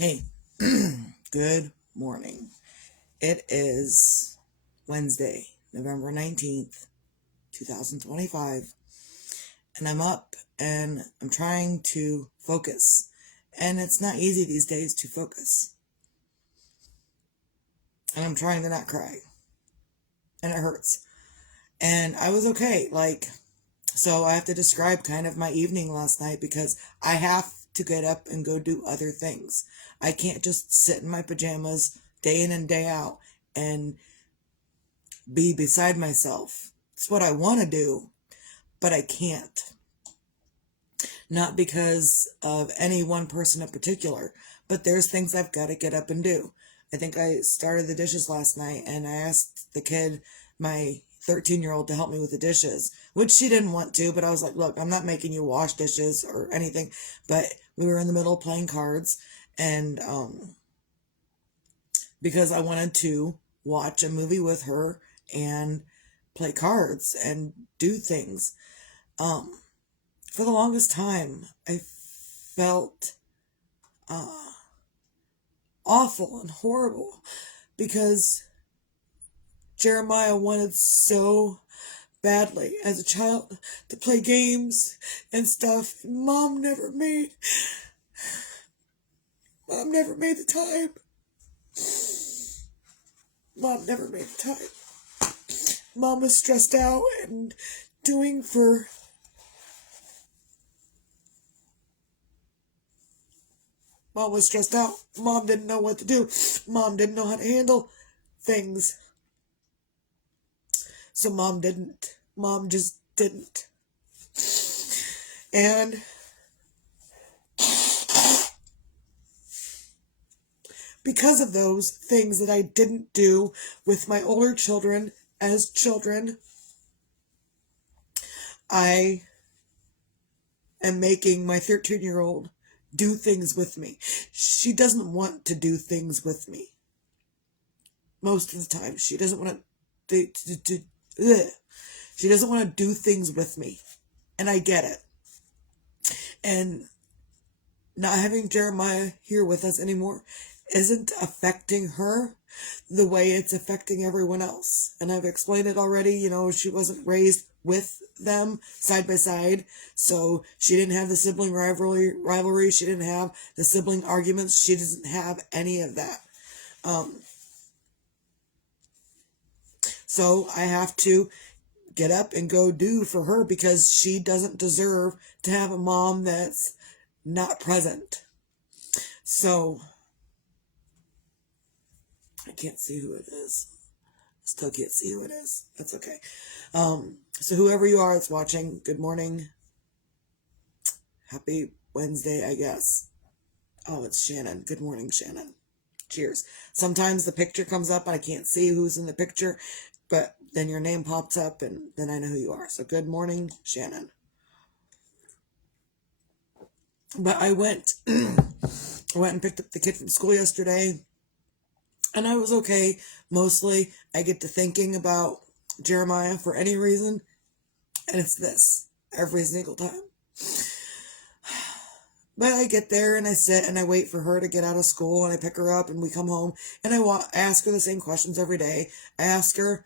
Hey, good morning. It is Wednesday, November 19th, 2025, and I'm up and I'm trying to focus. And it's not easy these days to focus. And I'm trying to not cry. And it hurts. And I was okay. So I have to describe kind of my evening last night because I have to get up and go do other things. I can't just sit in my pajamas day in and day out and be beside myself. It's what I want to do, but I can't. Not because of any one person in particular, but there's things I've got to get up and do. I think I started the dishes last night and I asked the kid, my 13-year-old, to help me with the dishes, which she didn't want to, but I was like, look, I'm not making you wash dishes or anything. But we were in the middle of playing cards, and because I wanted to watch a movie with her and play cards and do things. For the longest time, I felt awful and horrible because Jeremiah wanted so badly as a child to play games and stuff. And Mom never made the time. Mom never made the time. Mom was stressed out and doing for Mom was stressed out. Mom didn't know what to do. Mom didn't know how to handle things. So Mom didn't. Mom just didn't. And because of those things that I didn't do with my older children as children, I am making my 13-year-old do things with me. She doesn't want to do things with me. Most of the time, she doesn't want to she doesn't want to do things with me. And I get it. And not having Jeremiah here with us anymore isn't affecting her the way it's affecting everyone else. And I've explained it already. She wasn't raised with them side by side, so she didn't have the sibling rivalry. She didn't have the sibling arguments. She doesn't have any of that. So I have to get up and go do for her because she doesn't deserve to have a mom that's not present. So I can't see who it is. Still can't see who it is. That's okay. So whoever you are that's watching, good morning. Happy Wednesday, I guess. Oh, it's Shannon. Good morning, Shannon. Cheers. Sometimes the picture comes up and I can't see who's in the picture, but then your name pops up and then I know who you are. So good morning, Shannon. But I went and picked up the kid from school yesterday, and I was okay. Mostly, I get to thinking about Jeremiah for any reason, and it's this every single time. But I get there and I sit and I wait for her to get out of school, and I pick her up and we come home, and I ask her the same questions every day. I ask her,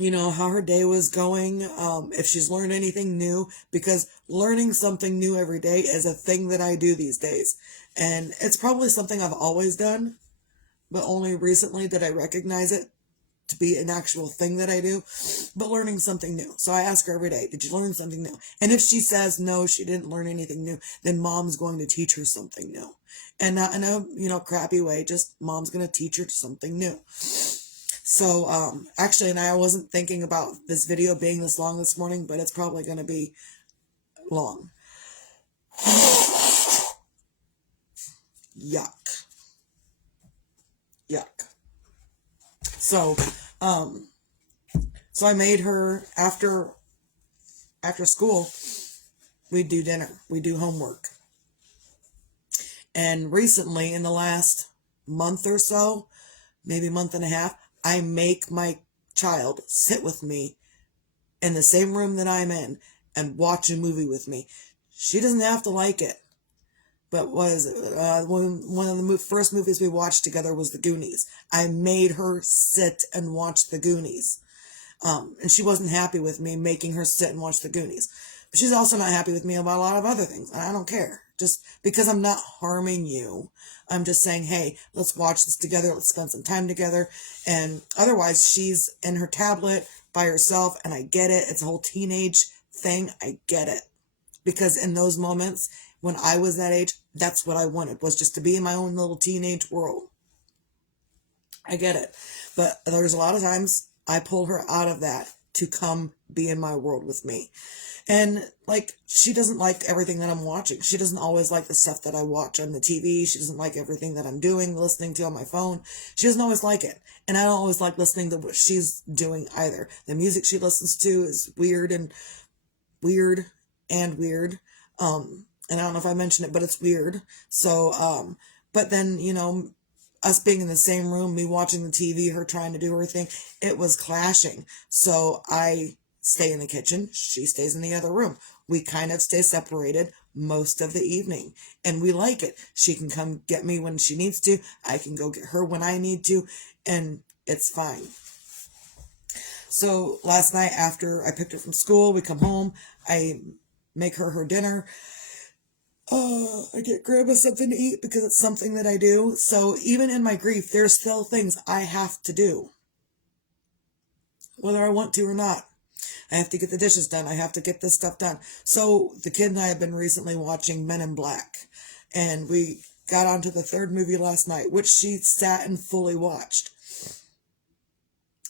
how her day was going, if she's learned anything new, because learning something new every day is a thing that I do these days. And it's probably something I've always done, but only recently did I recognize it to be an actual thing that I do, but learning something new. So I ask her every day, did you learn something new? And if she says no, she didn't learn anything new, then Mom's going to teach her something new. And not in a crappy way, just Mom's going to teach her something new. So, actually, and I wasn't thinking about this video being this long this morning, but it's probably going to be long. Yuck. So I made her, after school, we do dinner. We do homework. And recently, in the last month or so, maybe month and a half, I make my child sit with me in the same room that I'm in and watch a movie with me. She doesn't have to like it, but was one of the first movies we watched together was The Goonies. I made her sit and watch The Goonies. And she wasn't happy with me making her sit and watch The Goonies. But she's also not happy with me about a lot of other things. And I don't care. Just because I'm not harming you. I'm just saying, hey, let's watch this together. Let's spend some time together. And otherwise, she's in her tablet by herself. And I get it. It's a whole teenage thing. I get it. Because in those moments, when I was that age, that's what I wanted, was just to be in my own little teenage world. I get it. But there's a lot of times I pull her out of that to come be in my world with me. And like, she doesn't like everything that I'm watching. She doesn't always like the stuff that I watch on the TV. She doesn't like everything that I'm doing, listening to on my phone. She doesn't always like it. And I don't always like listening to what she's doing either. The music she listens to is weird and weird and weird. And I don't know if I mentioned it, but it's weird. So, but then, you know, us being in the same room, me watching the TV, her trying to do her thing, it was clashing. So I stay in the kitchen, she stays in the other room. We kind of stay separated most of the evening, and we like it. She can come get me when she needs to. I can go get her when I need to, and it's fine. So last night after I picked her from school, we come home, I make her dinner. I get grandma something to eat because it's something that I do. So even in my grief, there's still things I have to do, whether I want to or not. I have to get the dishes done. I have to get this stuff done. So the kid and I have been recently watching Men in Black, and we got onto the third movie last night, which she sat and fully watched.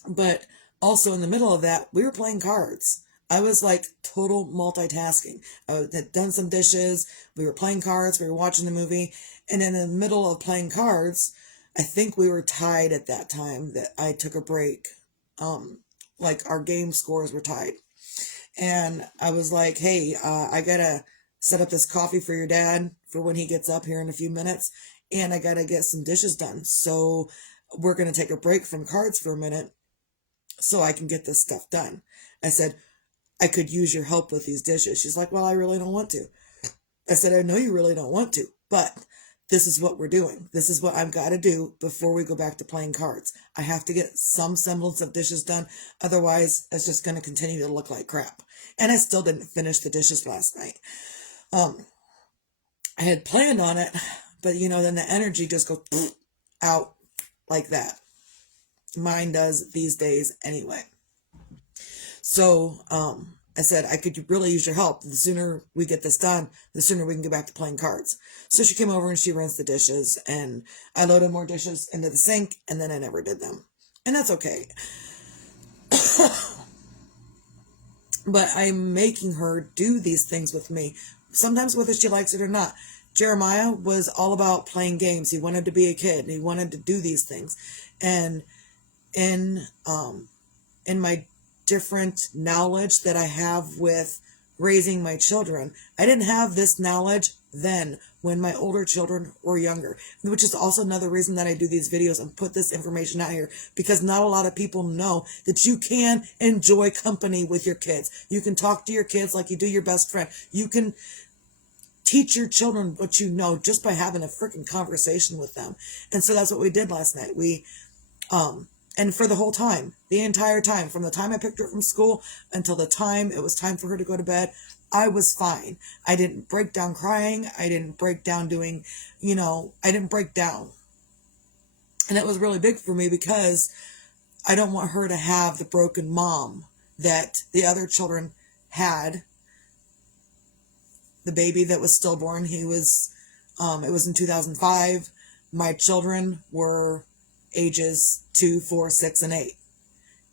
But also in the middle of that, we were playing cards. I was like total multitasking. I had done some dishes, we were playing cards, we were watching the movie, and in the middle of playing cards, I think we were tied at that time that I took a break. Like our game scores were tied. And I was like, hey, I gotta set up this coffee for your dad for when he gets up here in a few minutes, and I gotta get some dishes done. So we're gonna take a break from cards for a minute so I can get this stuff done. I said, I could use your help with these dishes. She's like, well, I really don't want to. I said, I know you really don't want to, but this is what we're doing. This is what I've got to do before we go back to playing cards. I have to get some semblance of dishes done. Otherwise, it's just going to continue to look like crap. And I still didn't finish the dishes last night. I had planned on it, but you know, then the energy just goes out like that. Mine does these days anyway. So, I said, I could really use your help. The sooner we get this done, the sooner we can get back to playing cards. So she came over and she rinsed the dishes, and I loaded more dishes into the sink, and then I never did them. And that's okay. But I'm making her do these things with me. Sometimes whether she likes it or not. Jeremiah was all about playing games. He wanted to be a kid, and he wanted to do these things. And in my different knowledge that I have with raising my children, I didn't have this knowledge then when my older children were younger, which is also another reason that I do these videos and put this information out here, because not a lot of people know that you can enjoy company with your kids. You can talk to your kids like you do your best friend. You can teach your children what you know just by having a freaking conversation with them. And so that's what we did last night. And for the whole time, the entire time, from the time I picked her up from school until the time it was time for her to go to bed, I was fine. I didn't break down crying. I didn't break down doing, I didn't break down. And it was really big for me because I don't want her to have the broken mom that the other children had. The baby that was stillborn, it was in 2005. My children were ages 2, 4, 6, and 8.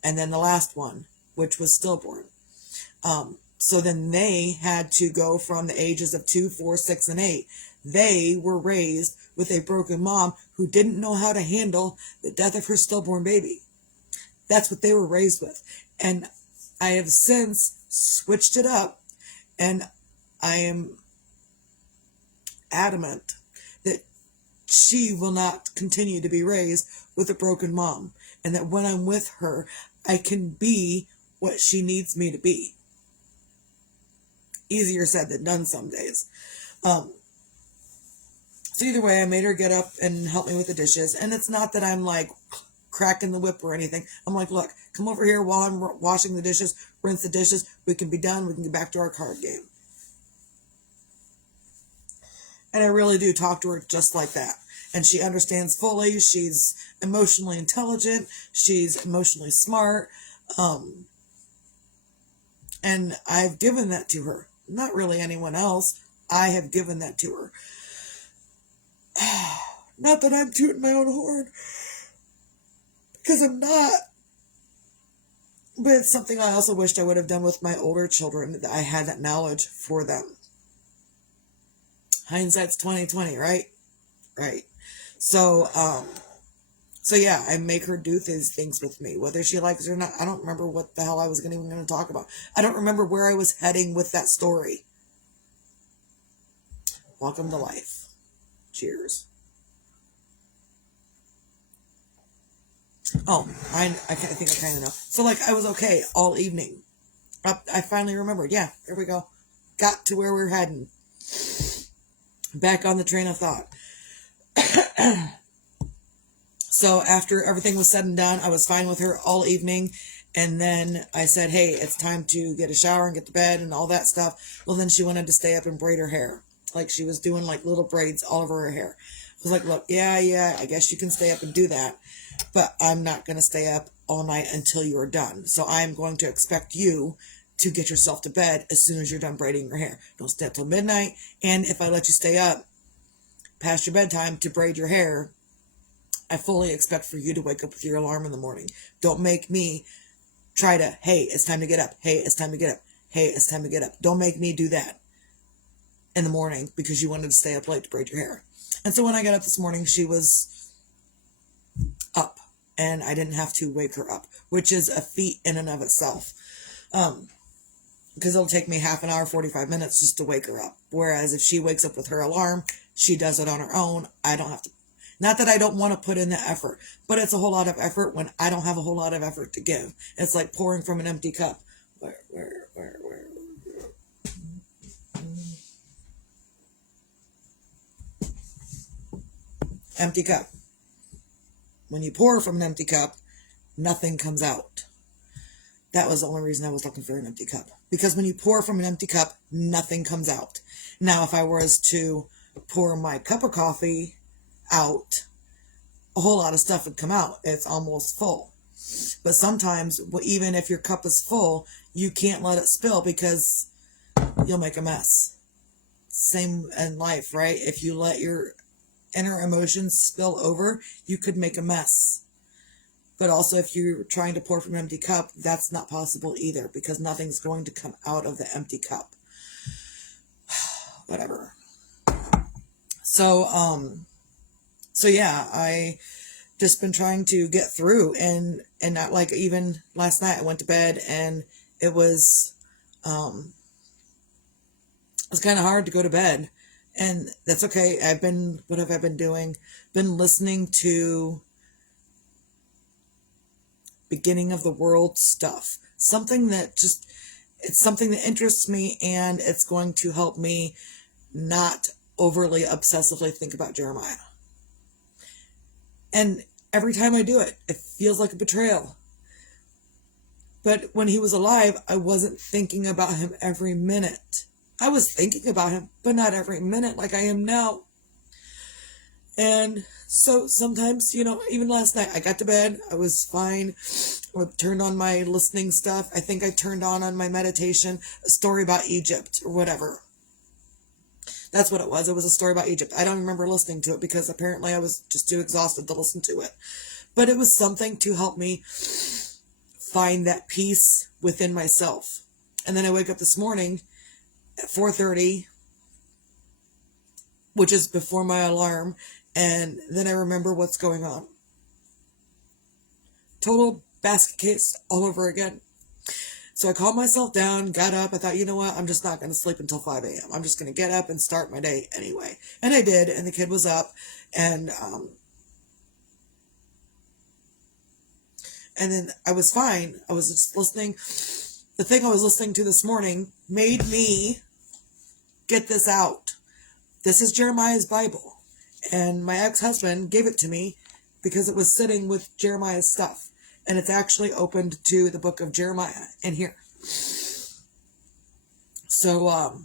And then the last one, which was stillborn. So then they had to go from the ages of 2, 4, 6, and 8. They were raised with a broken mom who didn't know how to handle the death of her stillborn baby. That's what they were raised with. And I have since switched it up, and I am adamant that she will not continue to be raised with a broken mom, and that when I'm with her, I can be what she needs me to be. Easier said than done some days. So either way, I made her get up and help me with the dishes. And it's not that I'm like cracking the whip or anything. I'm like, look, come over here while I'm washing the dishes, rinse the dishes. We can be done. We can get back to our card game. And I really do talk to her just like that. And she understands fully. She's emotionally intelligent. She's emotionally smart. And I've given that to her. Not really anyone else. I have given that to her. Not that I'm tooting my own horn, because I'm not. But it's something I also wished I would have done with my older children, that I had that knowledge for them. Hindsight's 20/20, right? Right. So yeah, I make her do these things with me, whether she likes it or not. I don't remember what the hell I was even going to talk about. I don't remember where I was heading with that story. Welcome to life. Cheers. Oh, I think I kind of know. So, like, I was okay all evening. I finally remembered. Yeah, there we go. Got to where we're heading. Back on the train of thought. So, after everything was said and done, I was fine with her all evening. And then I said, hey, it's time to get a shower and get to bed and all that stuff. Well, then she wanted to stay up and braid her hair. Like, she was doing, like, little braids all over her hair. I was like, look, yeah, I guess you can stay up and do that. But I'm not going to stay up all night until you're done. So I'm going to expect you to get yourself to bed as soon as you're done braiding your hair. Don't stay up till midnight. And if I let you stay up past your bedtime to braid your hair, I fully expect for you to wake up with your alarm in the morning. Don't make me try to, hey, it's time to get up. Hey, it's time to get up. Hey, it's time to get up. Don't make me do that in the morning because you wanted to stay up late to braid your hair. And so when I got up this morning, she was up, and I didn't have to wake her up, which is a feat in and of itself. Because it'll take me half an hour, 45 minutes just to wake her up. Whereas if she wakes up with her alarm, she does it on her own. I don't have to. Not that I don't want to put in the effort, but it's a whole lot of effort when I don't have a whole lot of effort to give. It's like pouring from an empty cup. Where? Empty cup. When you pour from an empty cup, nothing comes out. That was the only reason I was looking for an empty cup. Because when you pour from an empty cup, nothing comes out. Now, if I was to pour my cup of coffee out, a whole lot of stuff would come out. It's almost full. But sometimes, even if your cup is full, you can't let it spill because you'll make a mess. Same in life, right? If you let your inner emotions spill over, you could make a mess. But also, if you're trying to pour from an empty cup, that's not possible either, because nothing's going to come out of the empty cup. Whatever. So yeah, I just been trying to get through, and not, like, even last night I went to bed and it was kind of hard to go to bed, and that's okay. What have I been doing? Been listening to beginning of the world stuff. It's something that interests me, and it's going to help me not overly obsessively think about Jeremiah. And every time I do it, it feels like a betrayal. But when he was alive, I wasn't thinking about him every minute. I was thinking about him, but not every minute like I am now. And so sometimes, even last night, I got to bed, I was fine, I turned on my listening stuff. I think I turned on my meditation, a story about Egypt or whatever. That's what it was. It was a story about Egypt. I don't remember listening to it because apparently I was just too exhausted to listen to it. But it was something to help me find that peace within myself. And then I wake up this morning at 4:30, which is before my alarm, and then I remember what's going on. Total basket case all over again. So I calmed myself down, got up. I thought, you know what? I'm just not going to sleep until 5 a.m. I'm just going to get up and start my day anyway. And I did, and the kid was up, and then I was fine. I was just listening. The thing I was listening to this morning made me get this out. This is Jeremiah's Bible. And my ex-husband gave it to me because it was sitting with Jeremiah's stuff. And it's actually opened to the book of Jeremiah in here. So,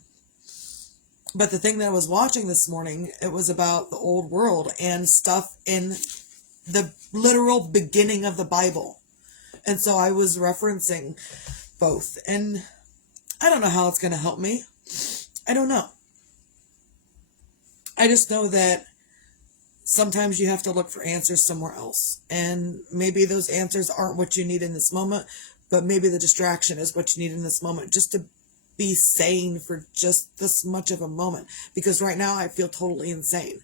but the thing that I was watching this morning, it was about the old world and stuff in the literal beginning of the Bible. And so I was referencing both. And I don't know how it's going to help me. I don't know. I just know that sometimes you have to look for answers somewhere else. And maybe those answers aren't what you need in this moment, but maybe the distraction is what you need in this moment, just to be sane for just this much of a moment. Because right now I feel totally insane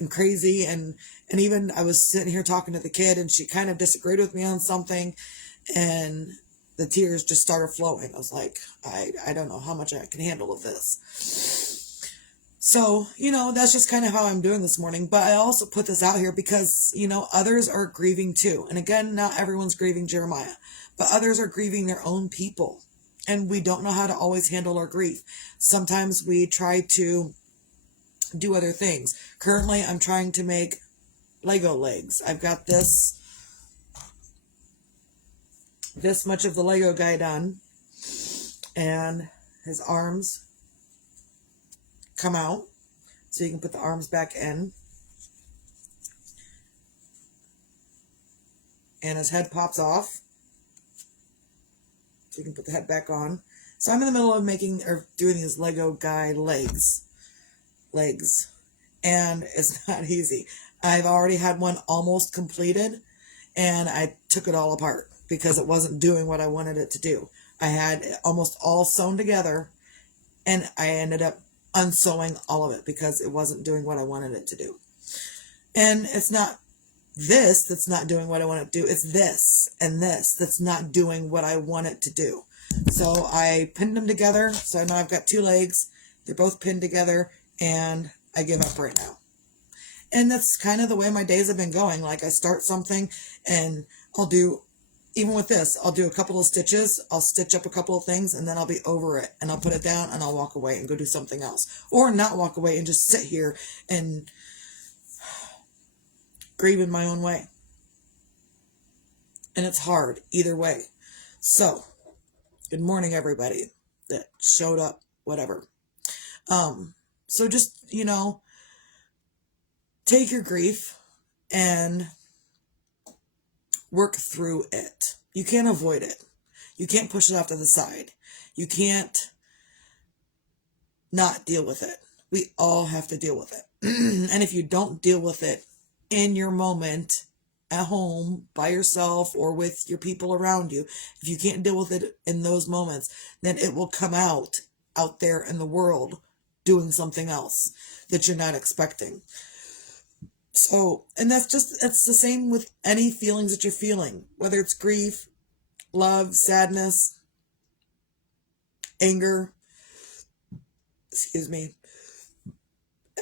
and crazy. And even I was sitting here talking to the kid, and she kind of disagreed with me on something, and the tears just started flowing. I was like, I don't know how much I can handle of this. So, that's just kind of how I'm doing this morning. But I also put this out here because, others are grieving too. And again, not everyone's grieving Jeremiah, but others are grieving their own people. And we don't know how to always handle our grief. Sometimes we try to do other things. Currently, I'm trying to make Lego legs. I've got this much of the Lego guy done. And his arms come out, so you can put the arms back in, and his head pops off, so you can put the head back on. So I'm in the middle of doing these Lego guy legs, and it's not easy. I've already had one almost completed, and I took it all apart because it wasn't doing what I wanted it to do. I had it almost all sewn together, and I ended up unsewing all of it because it wasn't doing what I wanted it to do. And it's not this that's not doing what I want it to do. It's this and this that's not doing what I want it to do. So I pinned them together. So now I've got two legs. They're both pinned together, and I give up right now. And that's kind of the way my days have been going. Like, I start something, and even with this, I'll do a couple of stitches, I'll stitch up a couple of things, and then I'll be over it, and I'll put it down, and I'll walk away and go do something else. Or not walk away and just sit here and grieve in my own way. And it's hard either way. So, good morning, everybody that showed up, whatever. So just, take your grief and work through it. You can't avoid it. You can't push it off to the side. You can't not deal with it. We all have to deal with it. And if you don't deal with it in your moment, at home, by yourself, or with your people around you, if you can't deal with it in those moments, then it will come out there in the world doing something else that you're not expecting. So, and it's the same with any feelings that you're feeling, whether it's grief, love, sadness, anger,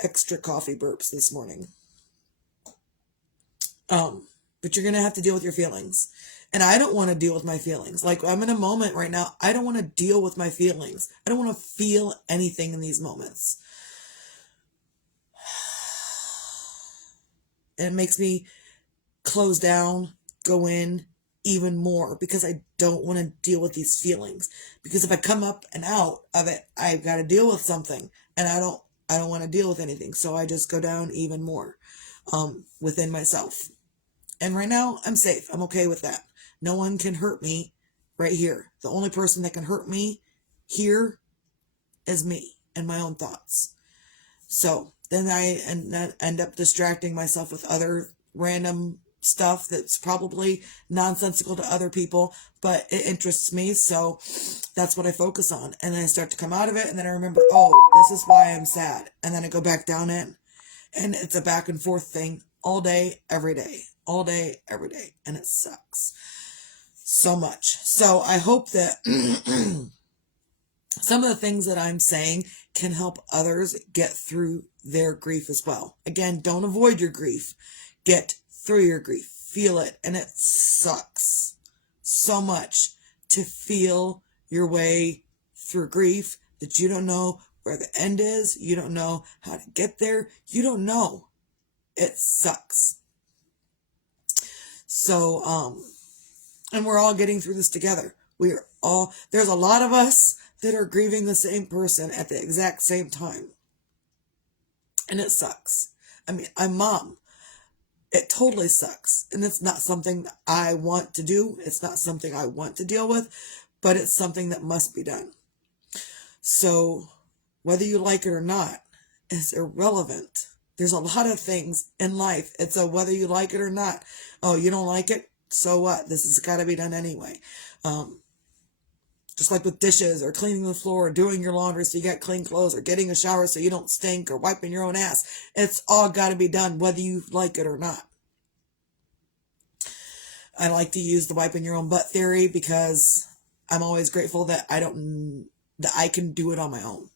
extra coffee burps this morning. But you're going to have to deal with your feelings. And I don't want to deal with my feelings. Like, I'm in a moment right now, I don't want to deal with my feelings. I don't want to feel anything in these moments. And it makes me close down, go in even more, because I don't want to deal with these feelings. Because if I come up and out of it, I've got to deal with something, and I don't want to deal with anything. So I just go down even more, within myself. And right now I'm safe. I'm okay with that. No one can hurt me right here. The only person that can hurt me here is me and my own thoughts. So then I end up distracting myself with other random stuff that's probably nonsensical to other people, but it interests me, so that's what I focus on. And then I start to come out of it, and then I remember, oh, this is why I'm sad. And then I go back down in. And it's a back and forth thing all day, every day. All day, every day. And it sucks so much. So I hope that some of the things that I'm saying can help others get through their grief as well. Again, don't avoid your grief. Get through your grief. Feel it. And it sucks so much to feel your way through grief that you don't know where the end is. You don't know how to get there. You don't know. It sucks. So, and we're all getting through this together. There's a lot of us that are grieving the same person at the exact same time. And it sucks. I mean, I'm mom. It totally sucks. And it's not something that I want to do. It's not something I want to deal with, but it's something that must be done. So whether you like it or not is irrelevant. There's a lot of things in life. It's a whether you like it or not. Oh, you don't like it? So what? This has got to be done anyway. Just like with dishes or cleaning the floor or doing your laundry so you got clean clothes or getting a shower so you don't stink or wiping your own ass. It's all got to be done whether you like it or not. I like to use the wiping your own butt theory because I'm always grateful that I can do it on my own.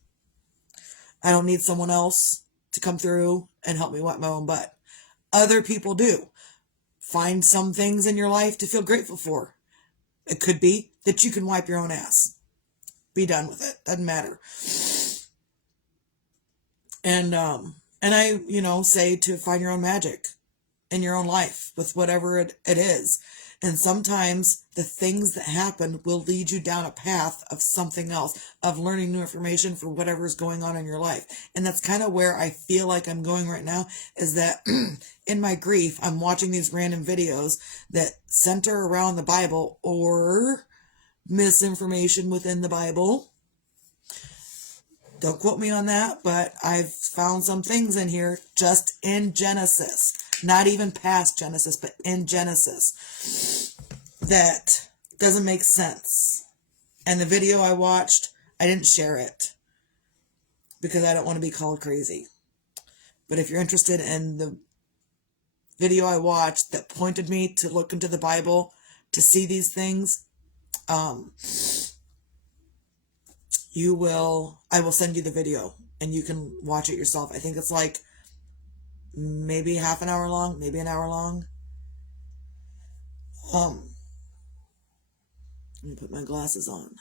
I don't need someone else to come through and help me wipe my own butt. Other people do. Find some things in your life to feel grateful for. It could be that you can wipe your own ass. Be done with it. Doesn't matter. And I, say to find your own magic in your own life with whatever it is. And sometimes the things that happen will lead you down a path of something else, of learning new information for whatever is going on in your life. And that's kind of where I feel like I'm going right now, is that in my grief, I'm watching these random videos that center around the Bible or misinformation within the Bible. Don't quote me on that, but I've found some things in here just in Genesis. Not even past Genesis, but in Genesis. That doesn't make sense. And the video I watched, I didn't share it because I don't want to be called crazy. But if you're interested in the video I watched that pointed me to look into the Bible to see these things, I will send you the video and you can watch it yourself. I think it's like maybe half an hour long, maybe an hour long. Let me put my glasses on.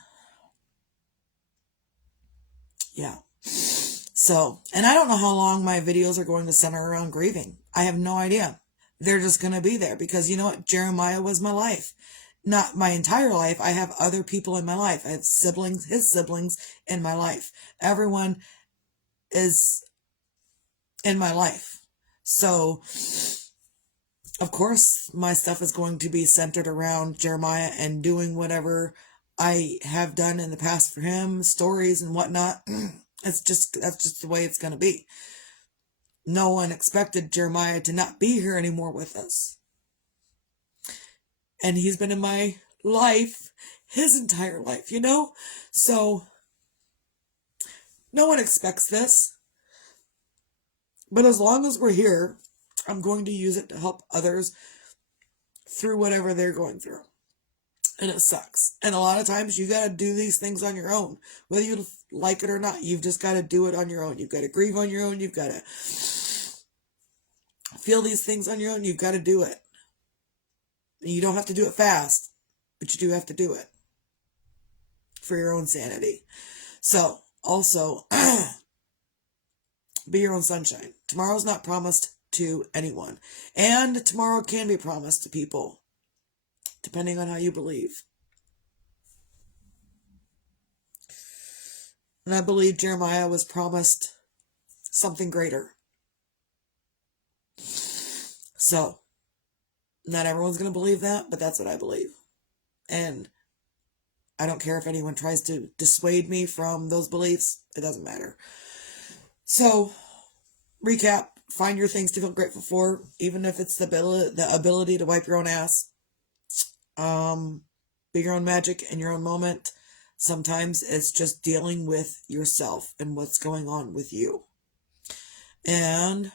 Yeah. So, and I don't know how long my videos are going to center around grieving. I have no idea. They're just going to be there because you know what? Jeremiah was my life. Not my entire life. I have other people in my life. I have his siblings in my life. Everyone is in my life. So, of course, my stuff is going to be centered around Jeremiah and doing whatever I have done in the past for him, stories and whatnot. That's just the way it's going to be. No one expected Jeremiah to not be here anymore with us. And he's been in my life his entire life, So, no one expects this. But as long as we're here, I'm going to use it to help others through whatever they're going through. And it sucks. And a lot of times you got to do these things on your own. Whether you like it or not, you've just got to do it on your own. You've got to grieve on your own. You've got to feel these things on your own. You've got to do it. And you don't have to do it fast, but you do have to do it for your own sanity. So, also, be your own sunshine. Tomorrow's not promised to anyone. And tomorrow can be promised to people, depending on how you believe. And I believe Jeremiah was promised something greater. So, not everyone's going to believe that, but that's what I believe. And I don't care if anyone tries to dissuade me from those beliefs. It doesn't matter. So, recap. Find your things to feel grateful for, even if it's the ability to wipe your own ass. Be your own magic in your own moment. Sometimes it's just dealing with yourself and what's going on with you. And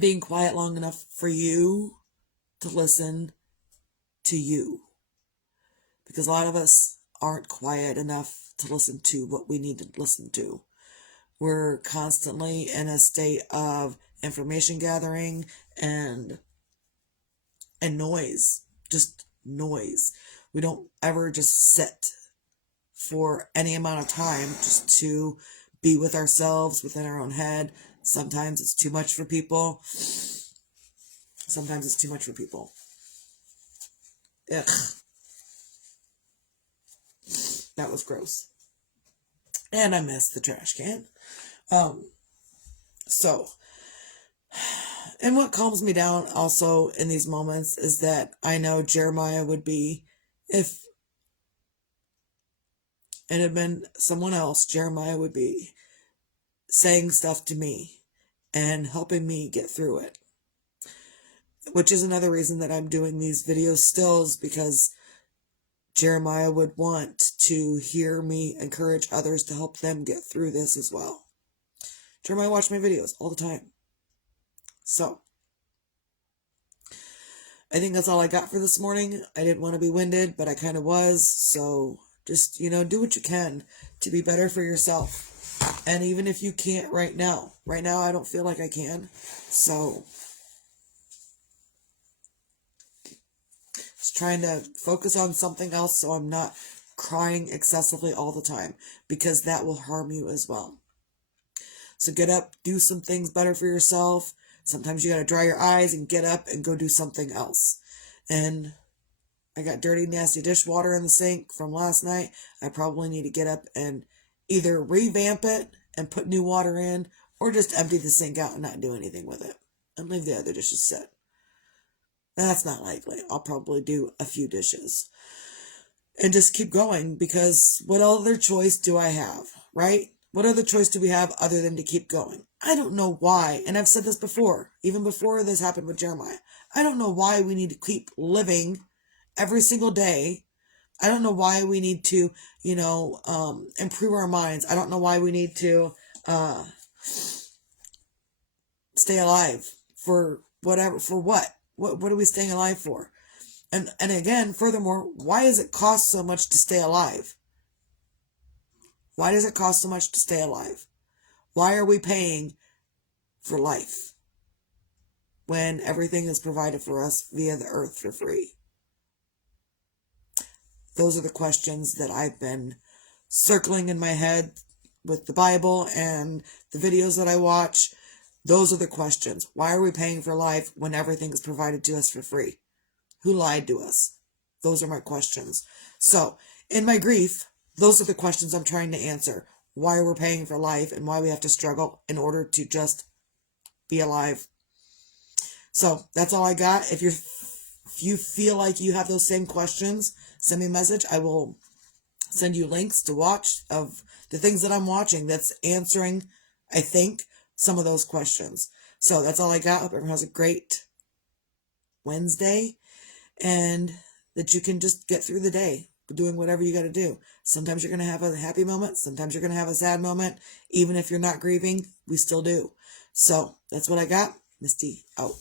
being quiet long enough for you to listen to you. Because a lot of us aren't quiet enough to listen to what we need to listen to. We're constantly in a state of information gathering and noise. Just noise. We don't ever just sit for any amount of time just to be with ourselves within our own head, Sometimes it's too much for people. Sometimes it's too much for people. Ugh. That was gross. And I missed the trash can. So, and what calms me down also in these moments is that I know Jeremiah would be, if it had been someone else, Jeremiah would be saying stuff to me and helping me get through it. Which is another reason that I'm doing these videos still, is because Jeremiah would want to hear me encourage others to help them get through this as well. Jeremiah watched my videos all the time. So, I think that's all I got for this morning. I didn't want to be winded, but I kind of was. So, just, do what you can to be better for yourself. And even if you can't right now I don't feel like I can. So, just trying to focus on something else so I'm not crying excessively all the time, because that will harm you as well. So get up, do some things better for yourself. Sometimes you got to dry your eyes and get up and go do something else. And I got dirty, nasty dishwater in the sink from last night. I probably need to get up and either revamp it and put new water in, or just empty the sink out and not do anything with it and leave the other dishes sit. That's not likely. I'll probably do a few dishes and just keep going, because what other choice do I have, right? What other choice do we have other than to keep going? I don't know why, and I've said this before, even before this happened with Jeremiah. I don't know why we need to keep living every single day. I don't know why we need to, improve our minds. I don't know why we need to stay alive for whatever, for what? What are we staying alive for? And again, furthermore, why does it cost so much to stay alive? Why does it cost so much to stay alive? Why are we paying for life when everything is provided for us via the earth for free? Those are the questions that I've been circling in my head with the Bible and the videos that I watch. Those are the questions. Why are we paying for life when everything is provided to us for free? Who lied to us? Those are my questions. So, in my grief, those are the questions I'm trying to answer. Why we're paying for life and why we have to struggle in order to just be alive. So, that's all I got. If you feel like you have those same questions, send me a message. I will send you links to watch of the things that I'm watching that's answering, I think, some of those questions. So, that's all I got. Hope everyone has a great Wednesday, and that you can just get through the day doing whatever you got to do. Sometimes you're going to have a happy moment. Sometimes you're going to have a sad moment. Even if you're not grieving, we still do. So that's what I got. Misty out.